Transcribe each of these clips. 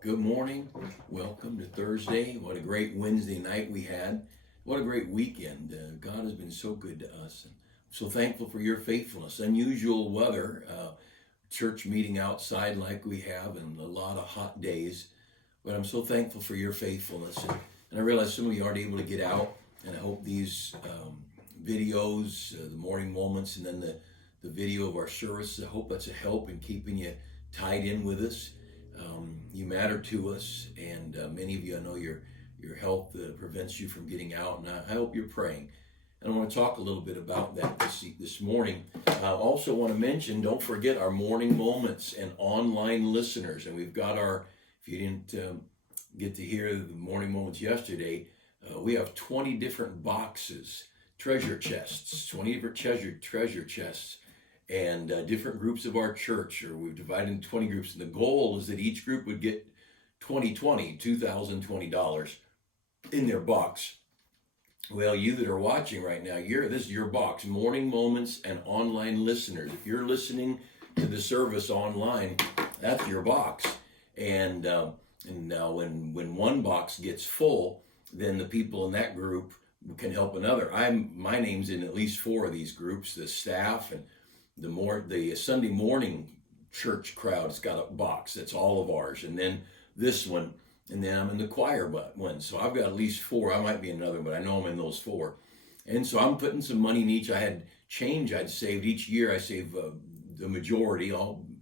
Good morning. Welcome to Thursday. What a great Wednesday night we had. What a great weekend. God has been so good to us. And I'm so thankful for your faithfulness. Unusual weather, church meeting outside like we have, and a lot of hot days. But I'm so thankful for your faithfulness. And I realize some of you aren't able to get out. And I hope these videos, the morning moments, and then the video of our service, I hope that's a help in keeping you tied in with us. You matter to us, and many of you, I know your health prevents you from getting out, and I hope you're praying. And I want to talk a little bit about that this morning. I also want to mention, don't forget our morning moments and online listeners. And we've got if you didn't get to hear the morning moments yesterday, we have 20 different boxes, treasure chests, 20 different treasure chests, and different groups of our church, or we've divided into 20 groups. And the goal is that each group would get $2,020 in their box. Well, you that are watching right now, this is your box, morning moments and online listeners. If you're listening to the service online, that's your box. And now when one box gets full, then the people in that group can help another. My name's in at least 4 of these groups, the staff and the Sunday morning church crowd's got a box that's all of ours, and then this one, and then I'm in the choir one. So I've got at least 4. I might be another, but I know I'm in those 4. And so I'm putting some money in each. I had change I'd saved each year. I save the majority,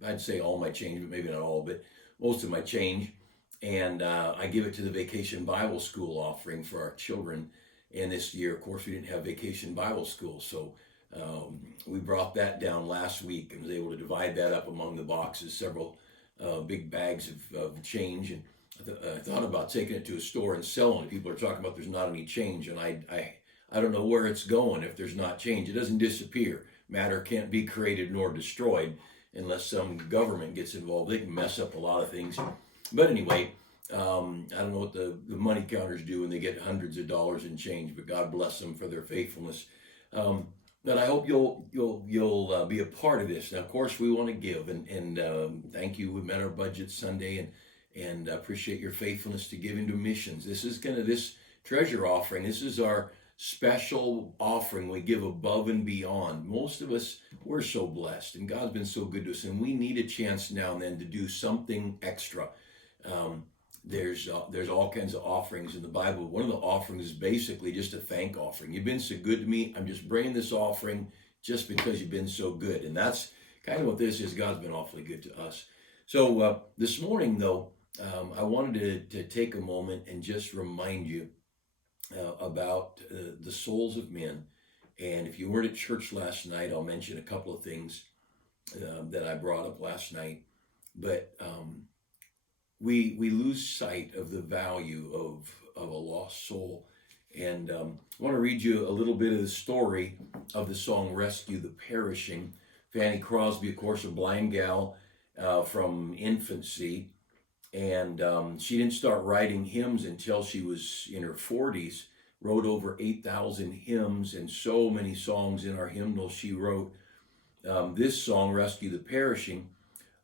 I'd say all my change, but maybe not all, but most of my change. And I give it to the Vacation Bible School offering for our children. And this year, of course, we didn't have Vacation Bible School, so we brought that down last week and was able to divide that up among the boxes, several big bags of change. And I thought about taking it to a store and selling it. People are talking about there's not any change, and I don't know where it's going if there's not change. It doesn't disappear. Matter can't be created nor destroyed unless some government gets involved. They can mess up a lot of things. But anyway, I don't know what the money counters do when they get hundreds of dollars in change, but God bless them for their faithfulness. But I hope you'll be a part of this. Now, of course, we want to give, and thank you. We met our budget Sunday, and appreciate your faithfulness to giving to missions. This treasure offering. This is our special offering. We give above and beyond. Most of us, we're so blessed, and God's been so good to us, and we need a chance now and then to do something extra. There's all kinds of offerings in the Bible. One of the offerings is basically just a thank offering. You've been so good to me. I'm just bringing this offering just because you've been so good. And that's kind of what this is. God's been awfully good to us. So this morning, though, I wanted to take a moment and just remind you about the souls of men. And if you weren't at church last night, I'll mention a couple of things that I brought up last night. But we lose sight of the value of a lost soul. And I want to read you a little bit of the story of the song Rescue the Perishing. Fanny Crosby, of course, a blind gal from infancy. And she didn't start writing hymns until she was in her 40s, wrote over 8,000 hymns and so many songs in our hymnal she wrote. This song, Rescue the Perishing,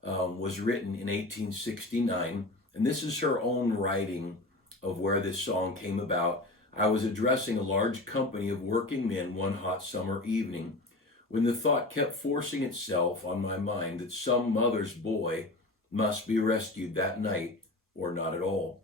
was written in 1869, and this is her own writing of where this song came about. I was addressing a large company of working men one hot summer evening when the thought kept forcing itself on my mind that some mother's boy must be rescued that night or not at all.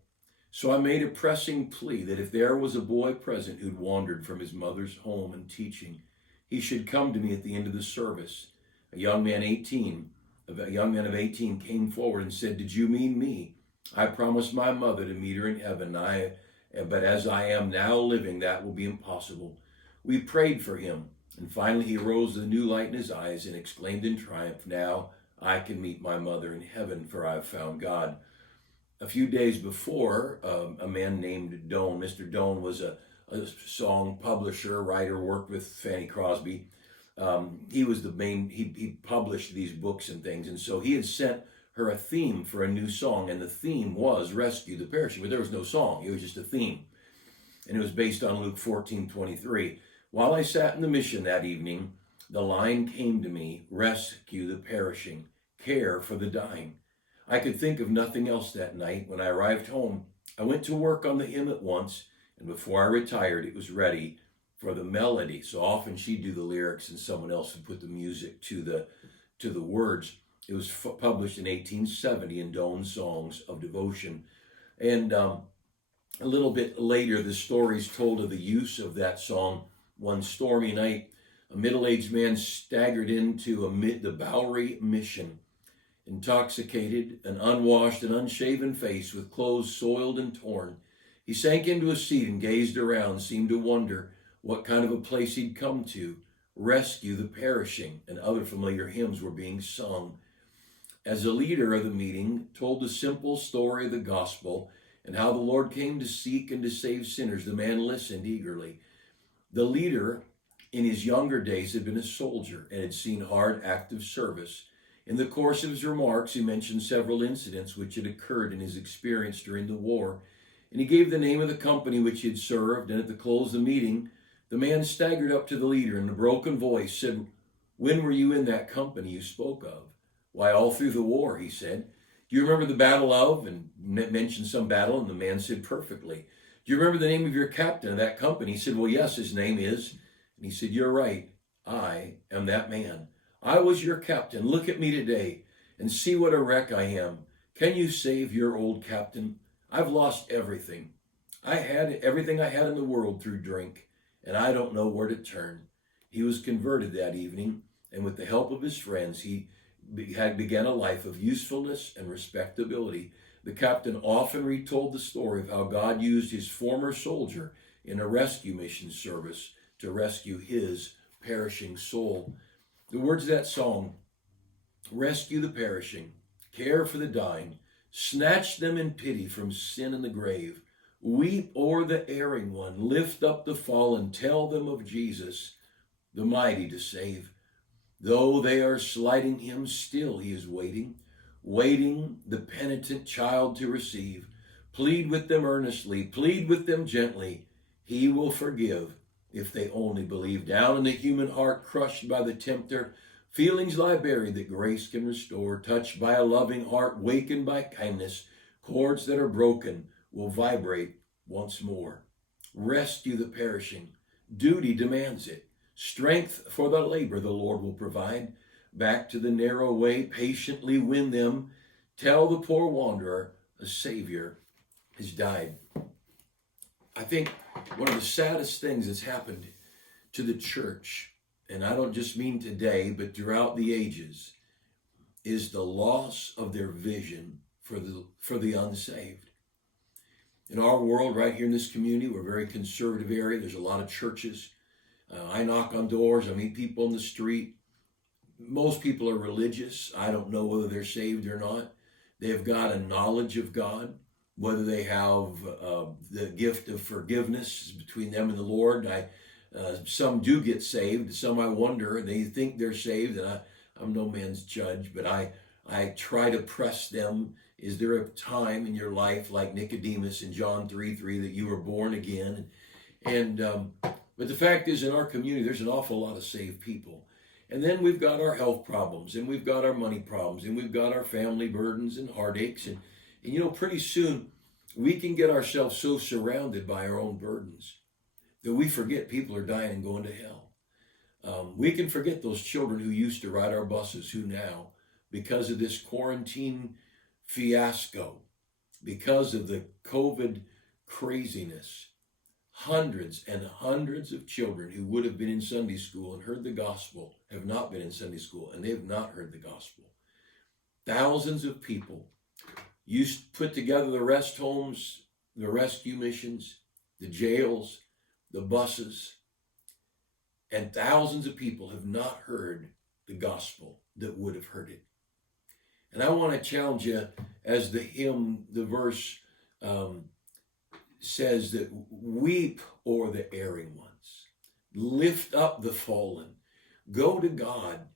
So I made a pressing plea that if there was a boy present who'd wandered from his mother's home and teaching, he should come to me at the end of the service. A young man of 18 came forward and said, "Did you mean me? I promised my mother to meet her in heaven, but as I am now living, that will be impossible." We prayed for him, and finally he rose with a new light in his eyes and exclaimed in triumph, "Now I can meet my mother in heaven, for I've found God." A few days before, a man named Doane, Mr. Doane was a song publisher, writer, worked with Fanny Crosby. He was he published these books and things, and so he had sent her a theme for a new song, and the theme was Rescue the Perishing, but there was no song, it was just a theme, and it was based on Luke 14:23. While I sat in the mission that evening, the line came to me, rescue the perishing, care for the dying. I could think of nothing else that night. When I arrived home, I went to work on the hymn at once, and before I retired, it was ready for the melody. So often she'd do the lyrics and someone else would put the music to the words. It was published in 1870 in Doan's Songs of Devotion. And a little bit later, the story's told of the use of that song. One stormy night, a middle-aged man staggered into the Bowery Mission, intoxicated, an unwashed and unshaven face with clothes soiled and torn. He sank into a seat and gazed around, seemed to wonder what kind of a place he'd come to. Rescue the perishing, and other familiar hymns were being sung. As the leader of the meeting told the simple story of the gospel and how the Lord came to seek and to save sinners, the man listened eagerly. The leader, in his younger days, had been a soldier and had seen hard active service. In the course of his remarks, he mentioned several incidents which had occurred in his experience during the war, and he gave the name of the company which he had served, and at the close of the meeting, the man staggered up to the leader and in a broken voice said, "When were you in that company you spoke of?" "Why, all through the war," he said. "Do you remember the Battle of?" and mentioned some battle, and the man said, "Perfectly." "Do you remember the name of your captain of that company?" He said, "Well, yes, his name is," and he said, "You're right. I am that man. I was your captain. Look at me today and see what a wreck I am. Can you save your old captain? I've lost everything. I had everything I had in the world through drink, and I don't know where to turn." He was converted that evening, and with the help of his friends, he began a life of usefulness and respectability. The captain often retold the story of how God used his former soldier in a rescue mission service to rescue his perishing soul. The words of that song: rescue the perishing, care for the dying, snatch them in pity from sin and the grave, weep o'er the erring one, lift up the fallen, tell them of Jesus, the mighty to save. Though they are slighting him, still he is waiting the penitent child to receive. Plead with them earnestly, plead with them gently. He will forgive if they only believe. Down in the human heart, crushed by the tempter, feelings lie buried that grace can restore. Touched by a loving heart, wakened by kindness, chords that are broken will vibrate once more. Rescue the perishing. Duty demands it. Strength for the labor the Lord will provide. Back to the narrow way, patiently win them. Tell the poor wanderer a Savior has died. I think one of the saddest things that's happened to the church, and I don't just mean today, but throughout the ages, is the loss of their vision for the unsaved. In our world, right here in this community, we're a very conservative area. There's a lot of churches. I knock on doors. I meet people on the street. Most people are religious. I don't know whether they're saved or not. They've got a knowledge of God, whether they have the gift of forgiveness between them and the Lord. Some do get saved. Some I wonder, they think they're saved, and I'm no man's judge, but I try to press them. Is there a time in your life, like Nicodemus in John 3:3, that you were born again? But the fact is, in our community, there's an awful lot of saved people. And then we've got our health problems, and we've got our money problems, and we've got our family burdens and heartaches. And pretty soon we can get ourselves so surrounded by our own burdens that we forget people are dying and going to hell. We can forget those children who used to ride our buses, who now, because of this quarantine fiasco, because of the COVID craziness, hundreds and hundreds of children who would have been in Sunday school and heard the gospel have not been in Sunday school, and they have not heard the gospel. Thousands of people put together the rest homes, the rescue missions, the jails, the buses, and thousands of people have not heard the gospel that would have heard it. And I want to challenge you, as the hymn, the verse says, that weep o'er the erring ones, lift up the fallen, go to God,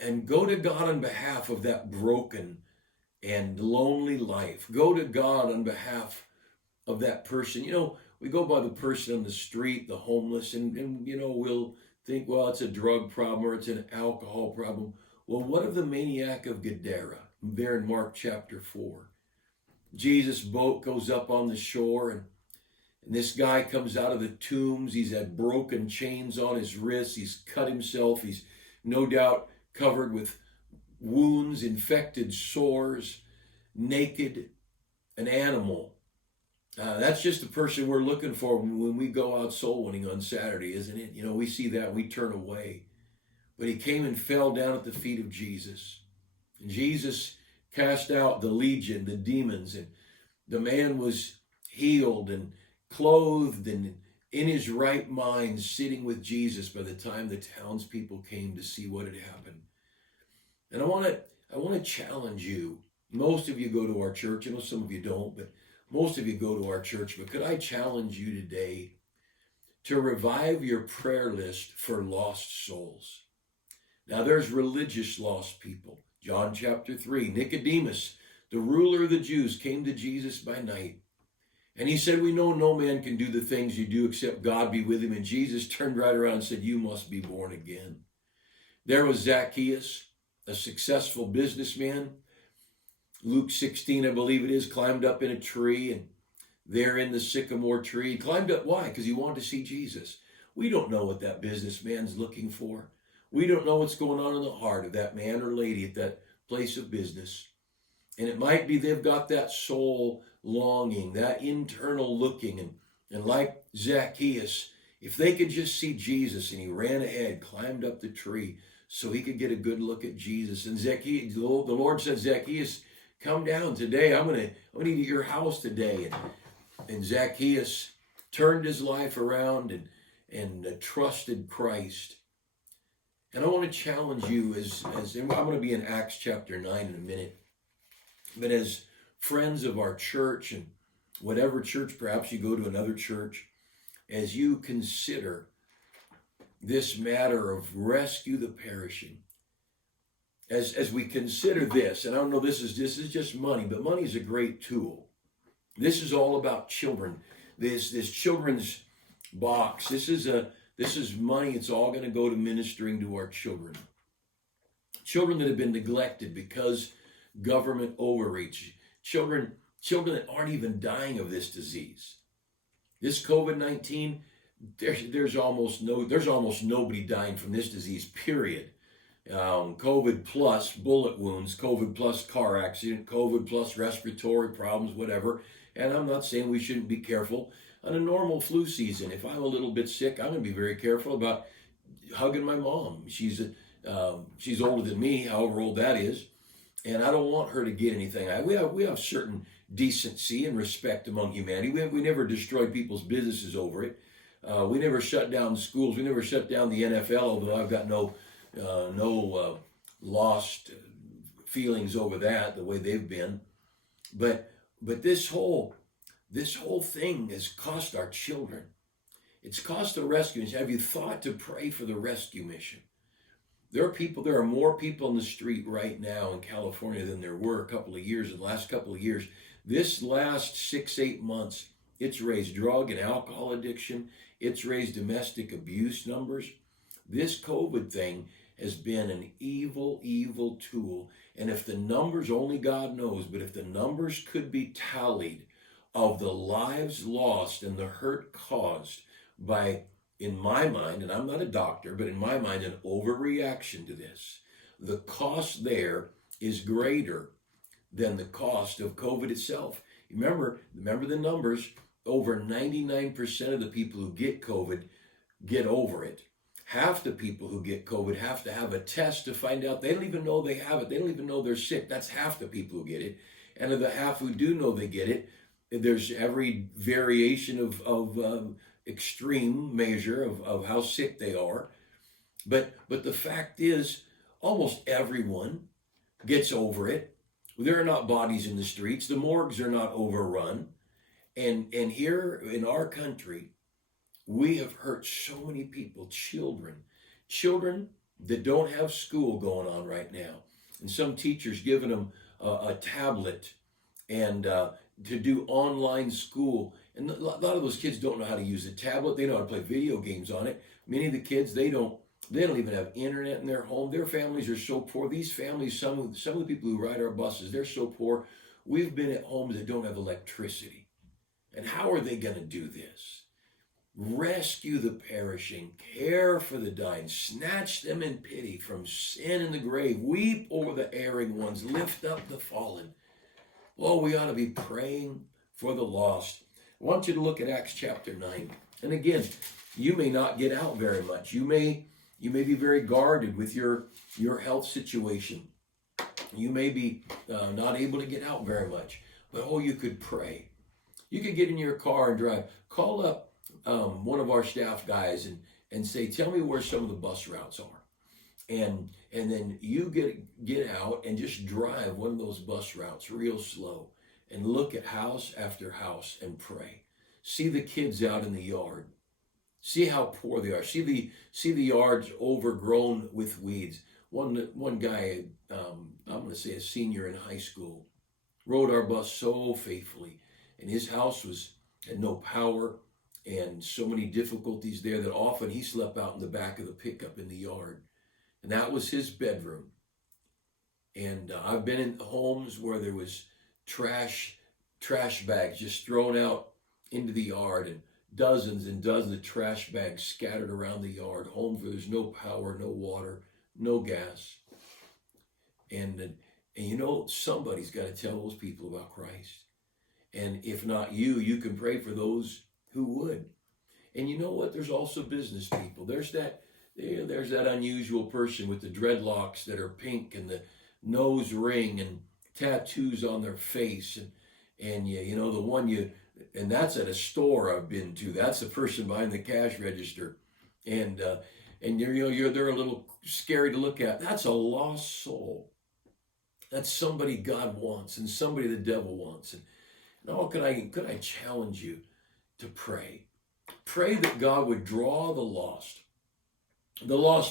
and go to God on behalf of that broken and lonely life. Go to God on behalf of that person. We go by the person on the street, the homeless, and we'll think, well, it's a drug problem or it's an alcohol problem. Well, what of the maniac of Goddard? there in Mark chapter 4. Jesus' boat goes up on the shore, and this guy comes out of the tombs. He's had broken chains on his wrists. He's cut himself. He's no doubt covered with wounds, infected sores, naked, an animal. That's just the person we're looking for when we go out soul winning on Saturday, isn't it? You know, we see that, we turn away. But he came and fell down at the feet of Jesus. And Jesus cast out the legion, the demons, and the man was healed and clothed and in his right mind, sitting with Jesus by the time the townspeople came to see what had happened. And I want to challenge you. Most of you go to our church. I know some of you don't, but most of you go to our church. But could I challenge you today to revive your prayer list for lost souls? Now, there's religious lost people. John chapter 3, Nicodemus, the ruler of the Jews, came to Jesus by night. And he said, we know no man can do the things you do except God be with him. And Jesus turned right around and said, you must be born again. There was Zacchaeus, a successful businessman. Luke 16, I believe it is, climbed up in a tree, and there in the sycamore tree. He climbed up, why? Because he wanted to see Jesus. We don't know what that businessman's looking for. We don't know what's going on in the heart of that man or lady at that place of business. And it might be they've got that soul longing, that internal looking. And like Zacchaeus, if they could just see Jesus, and he ran ahead, climbed up the tree so he could get a good look at Jesus. And Zacchaeus, the Lord said, Zacchaeus, come down today. I'm going to eat at your house today. And Zacchaeus turned his life around and trusted Christ. And I want to challenge you as I'm going to be in Acts chapter 9 in a minute. But as friends of our church, and whatever church, perhaps you go to another church, as you consider this matter of rescue the perishing, as we consider this, and I don't know, this is just money, but money is a great tool. This is all about children. This children's box. This is money. It's all going to go to ministering to our children. Children that have been neglected because government overreach. Children that aren't even dying of this disease. This COVID-19, there's almost nobody dying from this disease, period. COVID plus bullet wounds, COVID plus car accident, COVID plus respiratory problems, whatever. And I'm not saying we shouldn't be careful. On a normal flu season, if I'm a little bit sick, I'm going to be very careful about hugging my mom. She's older than me, however old that is, and I don't want her to get anything. We have certain decency and respect among humanity. We never destroy people's businesses over it. We never shut down schools. We never shut down the NFL, although I've got no lost feelings over that, the way they've been. But this whole thing has cost our children. It's cost the rescue mission. Have you thought to pray for the rescue mission? There are more people in the street right now in California than there were in the last couple of years. This last 6-8 months, it's raised drug and alcohol addiction. It's raised domestic abuse numbers. This COVID thing has been an evil, evil tool. And if the numbers, only God knows, but if the numbers could be tallied of the lives lost and the hurt caused by, in my mind, and I'm not a doctor, but in my mind, an overreaction to this, the cost there is greater than the cost of COVID itself. Remember the numbers, over 99% of the people who get COVID get over it. Half the people who get COVID have to have a test to find out. They don't even know they have it. They don't even know they're sick. That's half the people who get it. And of the half who do know they get it, there's every variation of extreme measure of how sick they are. But the fact is, almost everyone gets over it. There are not bodies in the streets. The morgues are not overrun. And here in our country, we have hurt so many people, children that don't have school going on right now. And some teachers giving them a tablet and to do online school. And a lot of those kids don't know how to use a tablet. They know how to play video games on it. Many of the kids, they don't They don't even have internet in their home. Their families are so poor. These families, some of the people who ride our buses, they're so poor. We've been at homes that don't have electricity. And how are they going to do this? Rescue the perishing, care for the dying, snatch them in pity from sin and the grave, weep over the erring ones, lift up the fallen. Oh, we ought to be praying for the lost. I want you to look at Acts chapter 9. And again, you may not get out very much. You may be very guarded with your health situation. You may be not able to get out very much. But oh, you could pray. You could get in your car and drive. Call up one of our staff guys and say, tell me where some of the bus routes are. And then you get out and just drive one of those bus routes real slow and look at house after house and pray. See the kids out in the yard. See how poor they are. See the yards overgrown with weeds. One guy, I'm going to say a senior in high school, rode our bus so faithfully, and his house had no power and so many difficulties there that often he slept out in the back of the pickup in the yard. And that was his bedroom. And I've been in homes where there was trash bags just thrown out into the yard, and dozens and dozens of trash bags scattered around the yard. Homes where there's no power, no water, no gas. And you know, somebody's got to tell those people about Christ. And if not you, you can pray for those who would. And you know what? There's also business people. There's that unusual person with the dreadlocks that are pink and the nose ring and tattoos on their face, and you know the one and that's at a store I've been to. That's the person behind the cash register, and they're a little scary to look at. That's a lost soul. That's somebody God wants and somebody the devil wants. And oh, could I challenge you to pray? Pray that God would draw the lost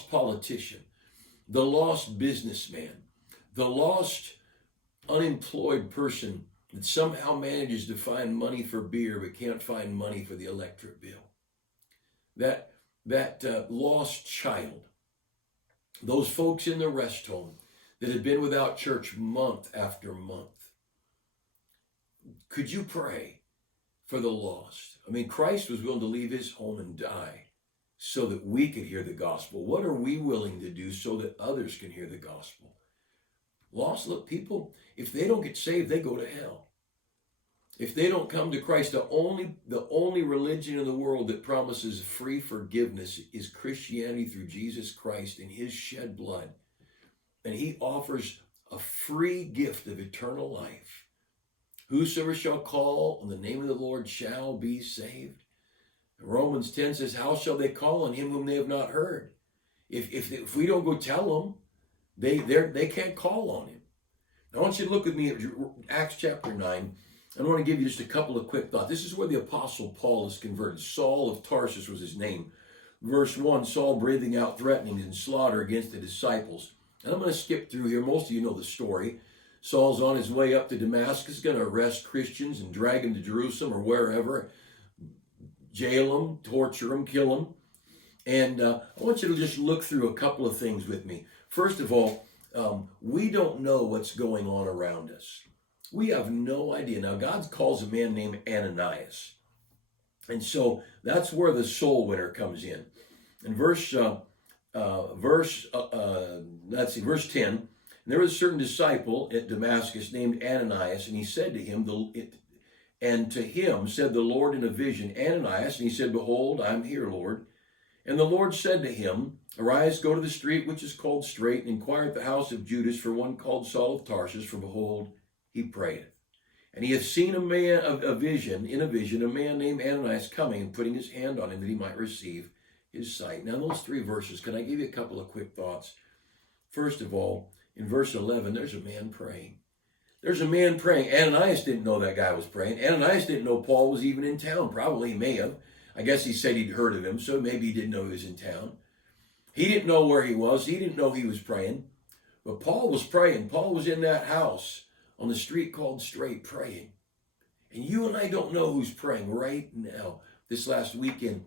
politician, the lost businessman, the lost unemployed person that somehow manages to find money for beer but can't find money for the electric bill. That lost child, those folks in the rest home that have been without church month after month. Could you pray for the lost? I mean, Christ was willing to leave his home and die so that we could hear the gospel. What are we willing to do so that others can hear the gospel? Lost, look, people, if they don't get saved, they go to hell. If they don't come to Christ, the only religion in the world that promises free forgiveness is Christianity through Jesus Christ and his shed blood. And he offers a free gift of eternal life. Whosoever shall call on the name of the Lord shall be saved. Romans 10 says, how shall they call on him whom they have not heard? If we don't go tell them, they can't call on him. Now, I want you to look with me at Acts chapter 9. I want to give you just a couple of quick thoughts. This is where the Apostle Paul is converted. Saul of Tarsus was his name. Verse 1, Saul breathing out threatenings and slaughter against the disciples. And I'm going to skip through here. Most of you know the story. Saul's on his way up to Damascus, going to arrest Christians and drag them to Jerusalem or wherever, jail them, torture them, kill them. And I want you to just look through a couple of things with me. First of all, we don't know what's going on around us. We have no idea. Now, God calls a man named Ananias. And so that's where the soul winner comes in. In verse 10, there was a certain disciple at Damascus named Ananias, and he said to him, and to him said the Lord in a vision, Ananias, and he said, behold, I'm here, Lord. And the Lord said to him, arise, go to the street which is called Straight, and inquire at the house of Judas for one called Saul of Tarsus, for behold, he prayeth. And he hath seen in a vision, a man named Ananias coming and putting his hand on him that he might receive his sight. Now, those three verses, can I give you a couple of quick thoughts? First of all, in verse 11, there's a man praying. There's a man praying. Ananias didn't know that guy was praying. Ananias didn't know Paul was even in town. Probably he may have. I guess he said he'd heard of him, so maybe he didn't know he was in town. He didn't know where he was. He didn't know he was praying. But Paul was praying. Paul was in that house on the street called Straight praying. And you and I don't know who's praying right now. This last weekend,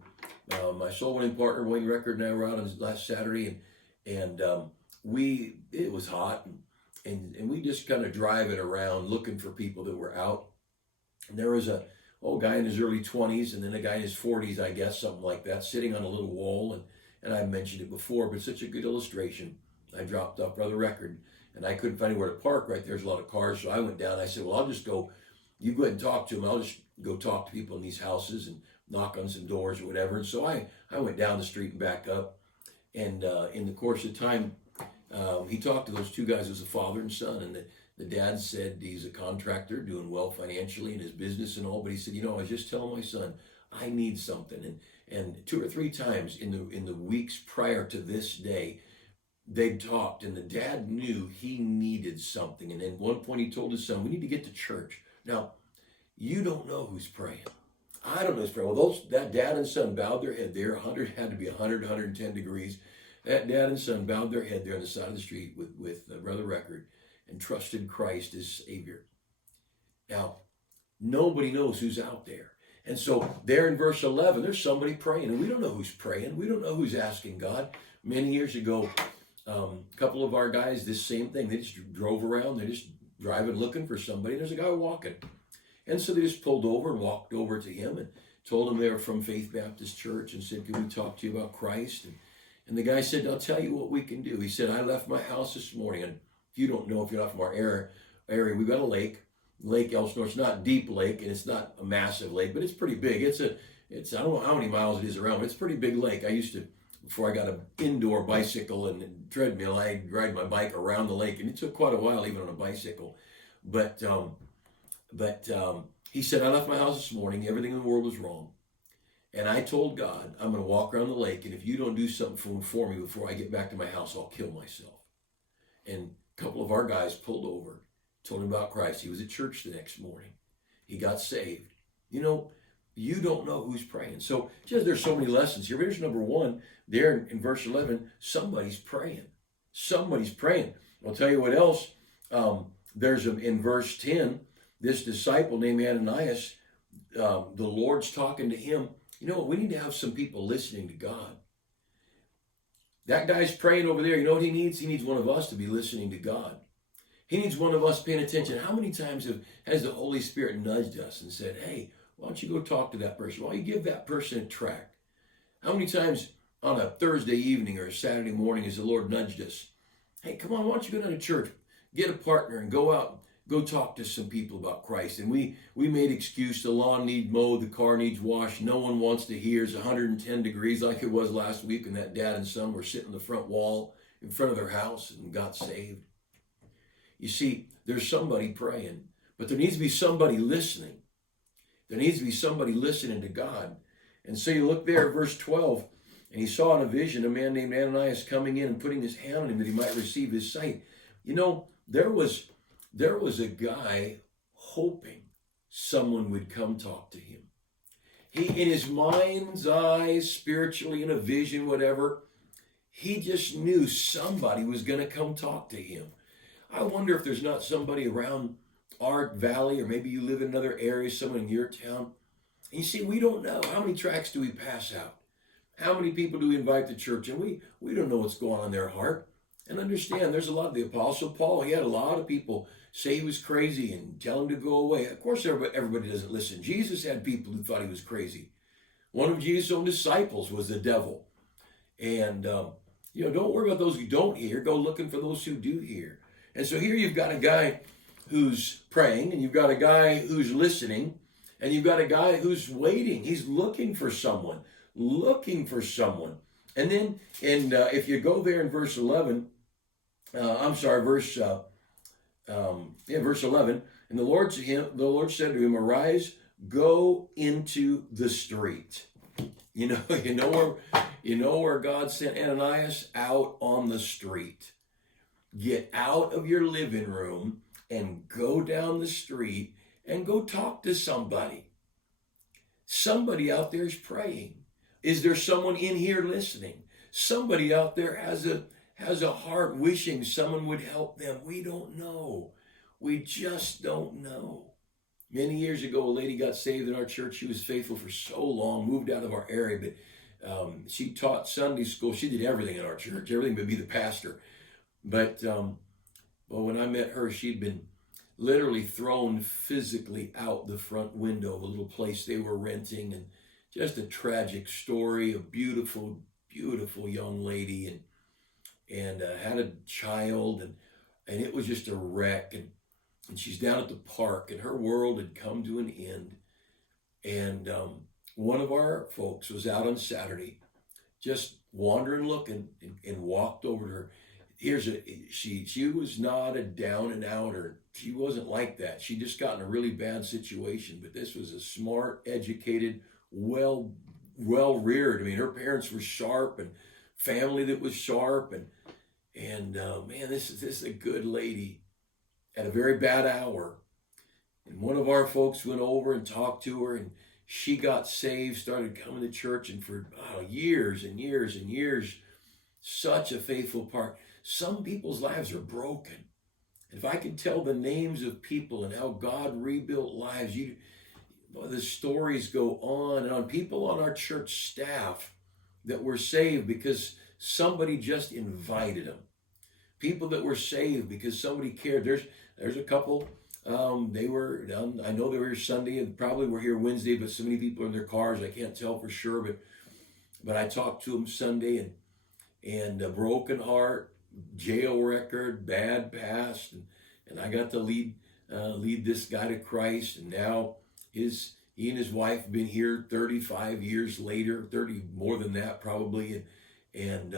My soul winning partner, Wayne Record, and I were out on last Saturday, and it was hot, and we just kind of driving around looking for people that were out. And there was a old guy in his early 20s, and then a guy in his 40s, I guess, something like that, sitting on a little wall. And I mentioned it before, but such a good illustration. I dropped off Brother Record, and I couldn't find anywhere to park right there's a lot of cars, so I went down. I said, well, I'll just go, you go ahead and talk to him. I'll just go talk to people in these houses and knock on some doors or whatever. And so I went down the street and back up, and in the course of time, he talked to those two guys as a father and son, and the dad said he's a contractor doing well financially in his business and all, but he said, I was just telling my son, I need something. And 2 or 3 times in the weeks prior to this day, they'd talked, and the dad knew he needed something. And at one point he told his son, we need to get to church. Now, you don't know who's praying. I don't know who's praying. Well, that dad and son bowed their head there. 100 had to be 110 degrees. That dad and son bowed their head there on the side of the street with Brother Record and trusted Christ as Savior. Now, nobody knows who's out there. And so there in verse 11, there's somebody praying, and we don't know who's praying. We don't know who's asking God. Many years ago, a couple of our guys, this same thing, they just drove around. They're just driving, looking for somebody. And there's a guy walking. And so they just pulled over and walked over to him and told him they were from Faith Baptist Church and said, can we talk to you about Christ? And the guy said, I'll tell you what we can do. He said, I left my house this morning. And if you don't know, if you're not from our area, we've got a lake, Lake Elsinore. It's not a deep lake, and it's not a massive lake, but it's pretty big. It's I don't know how many miles it is around, but it's a pretty big lake. I used to, before I got an indoor bicycle and treadmill, I'd ride my bike around the lake, and it took quite a while even on a bicycle. But he said, I left my house this morning. Everything in the world was wrong. And I told God, I'm going to walk around the lake, and if you don't do something for me before I get back to my house, I'll kill myself. And a couple of our guys pulled over, told him about Christ. He was at church the next morning. He got saved. You don't know who's praying. So just there's so many lessons here. But here's number 1, there in verse 11, somebody's praying. Somebody's praying. I'll tell you what else. In verse 10, this disciple named Ananias, the Lord's talking to him. We need to have some people listening to God. That guy's praying over there. You know what he needs? He needs one of us to be listening to God. He needs one of us paying attention. How many times has the Holy Spirit nudged us and said, hey, why don't you go talk to that person? Why don't you give that person a tract? How many times on a Thursday evening or a Saturday morning has the Lord nudged us? Hey, come on, why don't you go down to church, get a partner, and go out, go talk to some people about Christ. And we made excuse, the lawn needs mowed, the car needs washed, no one wants to hear. It's 110 degrees like it was last week, and that dad and son were sitting on the front wall in front of their house and got saved. You see, there's somebody praying, but there needs to be somebody listening. There needs to be somebody listening to God. And so you look there at verse 12, and he saw in a vision a man named Ananias coming in and putting his hand on him that he might receive his sight. There was a guy hoping someone would come talk to him. He, in his mind's eye, spiritually, in a vision, whatever, he just knew somebody was going to come talk to him. I wonder if there's not somebody around our valley, or maybe you live in another area, someone in your town. And you see, we don't know. How many tracts do we pass out? How many people do we invite to church? And we don't know what's going on in their heart. And understand, there's a lot of the Apostle Paul. He had a lot of people say he was crazy and tell him to go away. Of course, everybody doesn't listen. Jesus had people who thought he was crazy. One of Jesus' own disciples was the devil. And, don't worry about those who don't hear. Go looking for those who do hear. And so here you've got a guy who's praying, and you've got a guy who's listening, and you've got a guy who's waiting. He's looking for someone. And then, if you go there in verse 11, verse 11, and the Lord said to him, arise, go into the street. You know where God sent Ananias? Out on the street. Get out of your living room and go down the street and go talk to somebody. Somebody out there is praying. Is there someone in here listening? Somebody out there has a heart wishing someone would help them. We don't know. We just don't know. Many years ago, a lady got saved in our church. She was faithful for so long, moved out of our area, but She taught Sunday school. She did everything in our church, everything but be the pastor. But when I met her, she'd been literally thrown physically out the front window of a little place they were renting, and just a tragic story. A beautiful, beautiful young lady, and had a child, and it was just a wreck. And she's down at the park, and her world had come to an end. And one of our folks was out on Saturday, just wandering, looking, and walked over to her. She was not a down and outer. She wasn't like that. She just got in a really bad situation. But this was a smart, educated, well reared. I mean, her parents were sharp, and family that was sharp, and man, this is a good lady at a very bad hour. And one of our folks went over and talked to her, and she got saved, started coming to church, and for years and years and years, such a faithful part. Some people's lives are broken. If I could tell the names of people and how God rebuilt lives, the stories go on and on. People on our church staff that were saved because somebody just invited them. People that were saved because somebody cared. There's a couple. They were down. I know they were here Sunday and probably were here Wednesday, but so many people are in their cars. I can't tell for sure, but I talked to them Sunday, and a broken heart, jail record, bad past, and I got to lead this guy to Christ, and now he and his wife have been here 35 years later, 30 more than that probably, and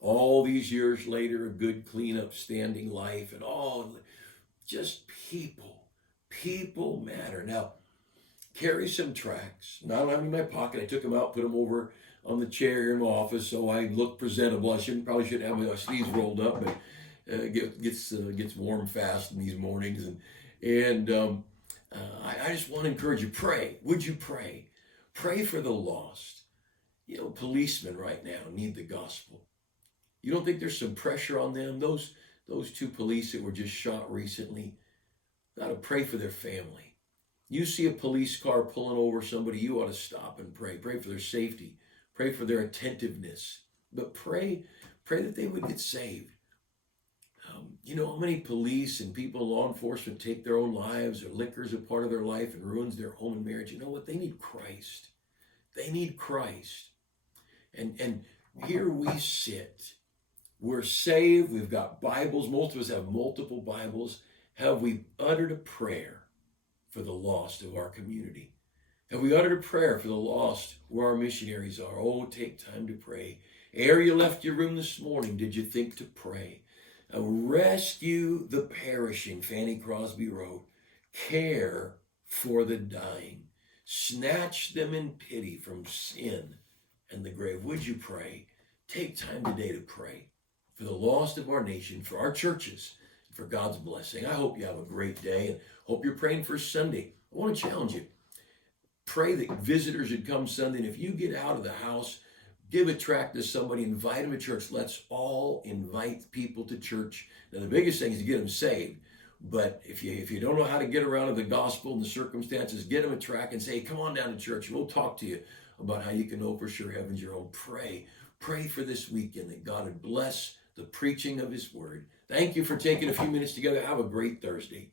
all these years later, a good, clean, upstanding life, and all just people matter. Now, carry some tracts. Now, I don't have them in my pocket. I took them out, put them over on the chair here in my office, so I look presentable. I probably shouldn't have my sleeves rolled up, but it gets warm fast in these mornings, and I just want to encourage you. Pray. Would you pray? Pray for the lost. Policemen right now need the gospel. You don't think there's some pressure on them? Those two police that were just shot recently, got to pray for their family. You see a police car pulling over somebody, you ought to stop and pray. Pray for their safety. Pray for their attentiveness. But pray that they would get saved. How many police and people in law enforcement take their own lives, or liquor's a part of their life and ruins their home and marriage? You know what? They need Christ. They need Christ. And here we sit. We're saved. We've got Bibles. Most of us have multiple Bibles. Have we uttered a prayer for the lost of our community? Have we uttered a prayer for the lost where our missionaries are? Oh, take time to pray. Ere you left your room this morning, did you think to pray? Rescue the perishing, Fanny Crosby wrote. Care for the dying. Snatch them in pity from sin and the grave. Would you pray? Take time today to pray for the lost of our nation, for our churches, for God's blessing. I hope you have a great day, and hope you're praying for Sunday. I want to challenge you. Pray that visitors would come Sunday, and if you get out of the house, give a tract to somebody, invite them to church. Let's all invite people to church. Now, the biggest thing is to get them saved. But if you don't know how to get around to the gospel and the circumstances, get them a tract and say, hey, come on down to church. We'll talk to you about how you can know for sure heaven's your home. Pray for this weekend that God would bless the preaching of his word. Thank you for taking a few minutes together. Have a great Thursday.